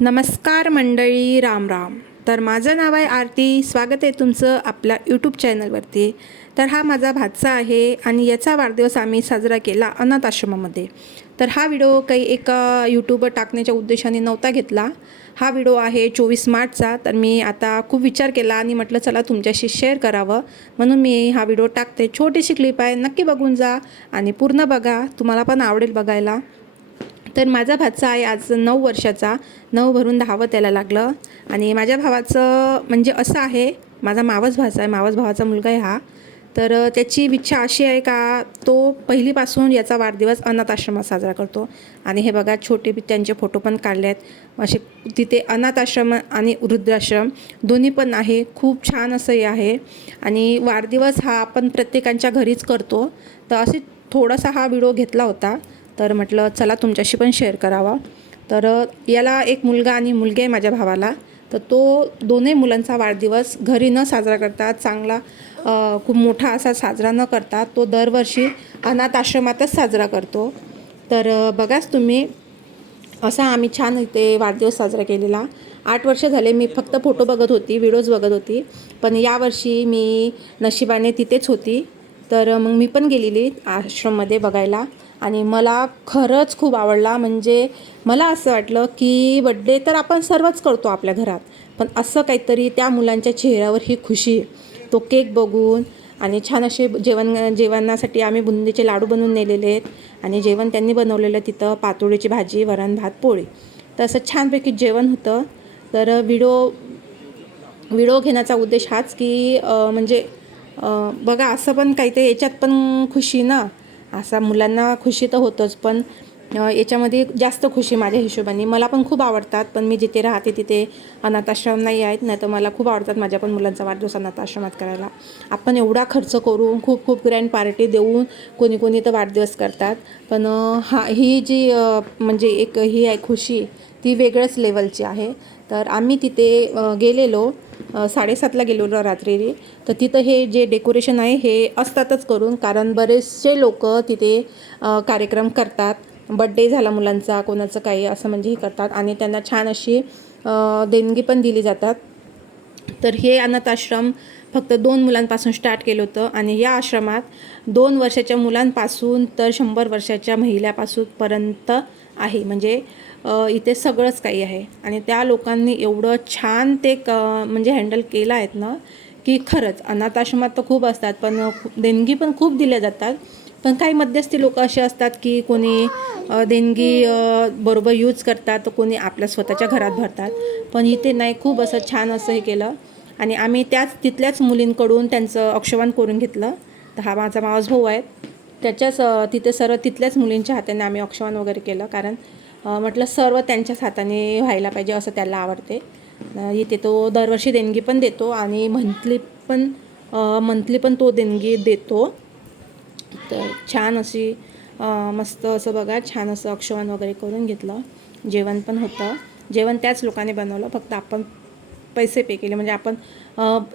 नमस्कार मंडळी राम राम. तर माझं नाव आहे आरती. स्वागत आहे तुमचं आपल्या यूट्यूब चॅनलवरती तर हा माझा भातचा आहे आणि याचा वाढदिवस आम्ही साजरा केला अनाथ आश्रमामध्ये. तर हा व्हिडिओ काही एका यूट्यूबवर टाकण्याच्या उद्देशाने नव्हता घेतला. हा व्हिडिओ आहे चोवीस मार्चचा. तर मी आता खूप विचार केला आणि म्हटलं चला तुमच्याशी शेअर करावं. म्हणून मी हा व्हिडिओ टाकते. छोटीशी क्लिप आहे. नक्की बघून जा आणि पूर्ण बघा. तुम्हाला पण आवडेल बघायला. तर माझा भाचा आहे आज नऊ वर्षाचा. नऊ भरून दहावं त्याला लागलं. आणि माझ्या भावाचं म्हणजे असं आहे माझा मावस भाचा आहे मावस भावाचा मुलगा आहे हा. तर त्याची इच्छा अशी आहे का तो पहिलीपासून याचा वाढदिवस अनाथ आश्रमात साजरा करतो. आणि हे बघा छोटे त्यांचे फोटो पण काढले आहेत. असे तिथे अनाथ आश्रम आणि वृद्धाश्रम दोन्ही पण आहे. खूप छान असं हे आहे. आणि वाढदिवस हा आपण प्रत्येकांच्या घरीच करतो. तर असे थोडासा हा व्हिडिओ घेतला होता. तर म्हटलं चला तुमच्याशी पण शेअर करावा. तर याला एक मुलगा आणि मुलगी आहे माझ्या भावाला. तर तो दोन्ही मुलांचा वाढदिवस घरी न साजरा करता चांगला खूप मोठा असा साजरा न करता तो दरवर्षी अनाथ आश्रमातच साजरा करतो. तर बघाच तुम्ही असा आम्ही छान इथे वाढदिवस साजरा केलेला. आठ वर्ष झाले मी फक्त फोटो बघत होती व्हिडिओज बघत होती. पण यावर्षी मी नशिबाने तिथेच होती. तर मग मी पण गेलेली आश्रममध्ये बघायला. आणि मला खरंच खूप आवडला. म्हणजे मला असं वाटलं की बड्डे तर आपण सर्वच करतो आपल्या घरात. पण असं काहीतरी त्या मुलांच्या चेहऱ्यावर ही खुशी तो केक बघून आणि छान असे जेवण जेवणासाठी आम्ही बुंदीचे लाडू बनवून नेलेले आहेत आणि जेवण त्यांनी बनवलेलं तिथं पातोळीची भाजी वरण भात पोळी. तर असं छानपैकी जेवण होतं. तर व्हिडिओ व्हिडिओ घेण्याचा उद्देश हाच की म्हणजे बघा असं पण काही ते याच्यात पण खुशी ना. असा मुलांना खुशी तर होतंच पण याच्यामध्ये जास्त खुशी माझ्या हिशोबाने. मला पण खूप आवडतात पण मी जिथे राहते तिथे अनाथाश्रम नाही आहेत नाही तर मला खूप आवडतात माझ्या पण मुलांचा वाढदिवस अनाथाश्रमात करायला. आपण एवढा खर्च करून खूप खूप ग्रँड पार्टी देऊन कोणी कोणी तर वाढदिवस करतात. पण हा ही जी म्हणजे एक ही आहे खुशी ती वेगळ्याच लेवलची आहे. तर आम्ही तिथे गेलेलो साडेसातला गेलेलो रात्री. तर तिथं हे जे डेकोरेशन आहे हे असतातच करून कारण बरेचसे लोक तिथे कार्यक्रम करतात. बड्डे झाला मुलांचा कोणाचं काही असं म्हणजे हे करतात. आणि त्यांना छान अशी देणगी पण दिली जातात. तर हे अनाथ आश्रम फक्त दोन मुलांपासून स्टार्ट केलं होतं. आणि या आश्रमात दोन वर्षाच्या मुलांपासून तर शंभर वर्षाच्या महिलापासून पर्यंत आहे. म्हणजे इथे सगळंच काही आहे. आणि त्या लोकांनी एवढं छान ते क म्हणजे हँडल केलं आहेत ना की खरंच अनाथाश्रमात तर खूप असतात पण देणगी पण खूप दिल्या जातात. पण काही मध्यस्थी लोक असे असतात की कोणी देणगी बरोबर यूज करतात तर कोणी आपल्या स्वतःच्या घरात भरतात. पण इथे नाही खूप असं छान असं हे केलं. आणि आम्ही त्याच तिथल्याच मुलींकडून त्यांचं अक्षवान करून घेतलं. तर हा माझा मावस भाऊ आहे त्याच्याच तिथे सर्व तिथल्याच मुलींच्या हाताने आम्ही अक्षवान वगैरे केलं. कारण म्हटलं सर्व त्यांच्याच हाताने व्हायला पाहिजे असं त्याला आवडते. इथे तो दरवर्षी देणगी पण देतो आणि मंथली पण मंथली पण तो देणगी देतो. तर छान अशी मस्त असं बघा छान असं अक्षवान वगैरे करून घेतलं. जेवण पण होतं. जेवण त्याच लोकांनी बनवलं. फक्त आपण पैसे पे केले. म्हणजे आपण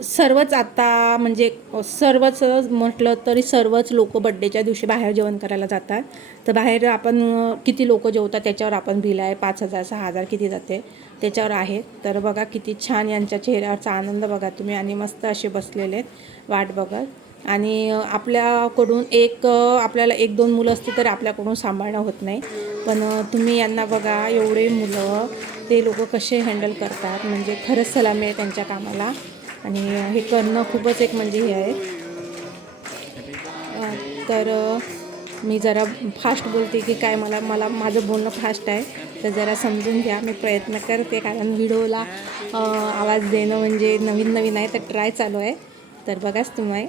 सर्वच आता म्हणजे सर्वच म्हटलं तरी सर्वच लोक बड्डेच्या दिवशी बाहेर जेवण करायला जातात. तर बाहेर आपण किती लोक जेवतात त्याच्यावर आपण बिल आहे. पाच हजार सहा हजार किती जाते त्याच्यावर आहे. तर बघा किती छान यांच्या चेहऱ्यावरचा आनंद बघा तुम्ही. आणि मस्त असे बसलेले आहेत. वाट बघत. आणि आपल्याकडून एक आपल्याला एक दोन मुलं असते तर आपल्याकडून सांभाळणं होत नाही. पण तुम्ही यांना बघा एवढे मुलं ते लोक कसे हँडल करतात म्हणजे खरंच सलामी आहे त्यांच्या कामाला. आणि हे करणं खूपच एक म्हणजे हे आहे. तर मी जरा फास्ट बोलते की काय मला मला माझं बोलणं फास्ट आहे. तर जरा समजून घ्या मी प्रयत्न करते कारण व्हिडिओला आवाज देणं म्हणजे नवीन नवीन आहे तर ट्राय चालू आहे. तर बघाच तुम्ही.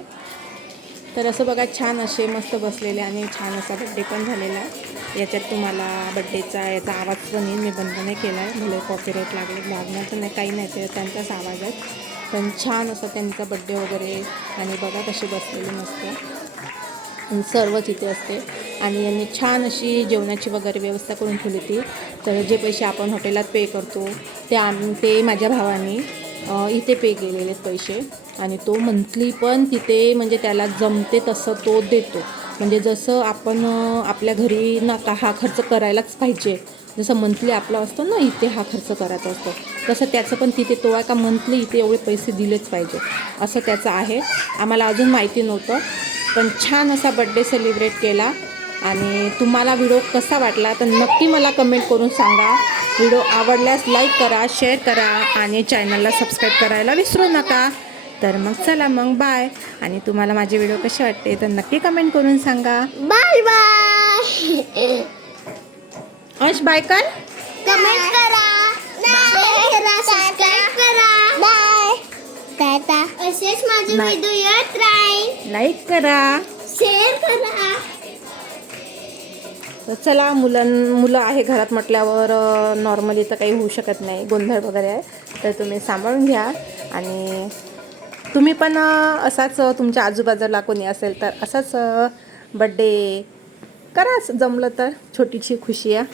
तर असं बघा छान असे मस्त बसलेले आणि छान असा बड्डे पण झालेला आहे. याच्यात तुम्हाला बड्डेचा याचा आवाज पण येईल. मी बंद नाही केला आहे भले कॉपीराईट लागले लागण्याचं नाही काही नाही ते त्यांचाच आवाज आहे. पण छान असा त्यांचा बड्डे वगैरे आणि बघा कशी बसलेली मस्त. सर्व सर्वच इथे असते. आणि यांनी छान अशी जेवणाची वगैरे व्यवस्था करून ठेवली होती. तर जे पैसे आपण हॉटेलात पे करतो ते आम ते माझ्या भावाने इथे पे केलेले पैसे. आणि तो मंथली पण तिथे म्हणजे त्याला जमते तसं तो देतो. म्हणजे जसं आपण आपल्या घरी नका हा खर्च करायलाच पाहिजे. जसं मंथली आपला असतो ना इथे हा खर्च करायचा असतो. तसं त्याचं पण तिथे तो आहे का मंथली इथे एवढे पैसे दिलेच पाहिजे. असं त्याचं आहे. आम्हाला अजून माहिती नव्हतं पण छान असा बड्डे सेलिब्रेट केला. आणि तुम्हाला व्हिडिओ कसा वाटला तर नक्की मला कमेंट करून सांगा. व्हिडिओ आवडल्यास लाईक करा शेअर करा आणि चॅनलला सबस्क्राईब करायला विसरू नका. तर मग चला मग बाय. आणि तुम्हाला माझे व्हिडिओ कसे वाटते तर नक्की कमेंट करून सांगा. Bye bye. अंश बाय कर. कमेंट करा. असेच माझे. व्हिडिओ येत राहील. लाईक करा. शेअर करा. तर चला मुलं मुलं आहे घरात म्हटल्यावर नॉर्मली तर काही होऊ शकत नाही. गोंधळ वगैरे आहे. तर तुम्ही सांभाळून घ्या. आणि तुम्ही पण असाच तुमच्या आजूबाजूला कोणी असेल तर असाच बड्डे कराच जमलं तर. छोटीशी खुशी आहे.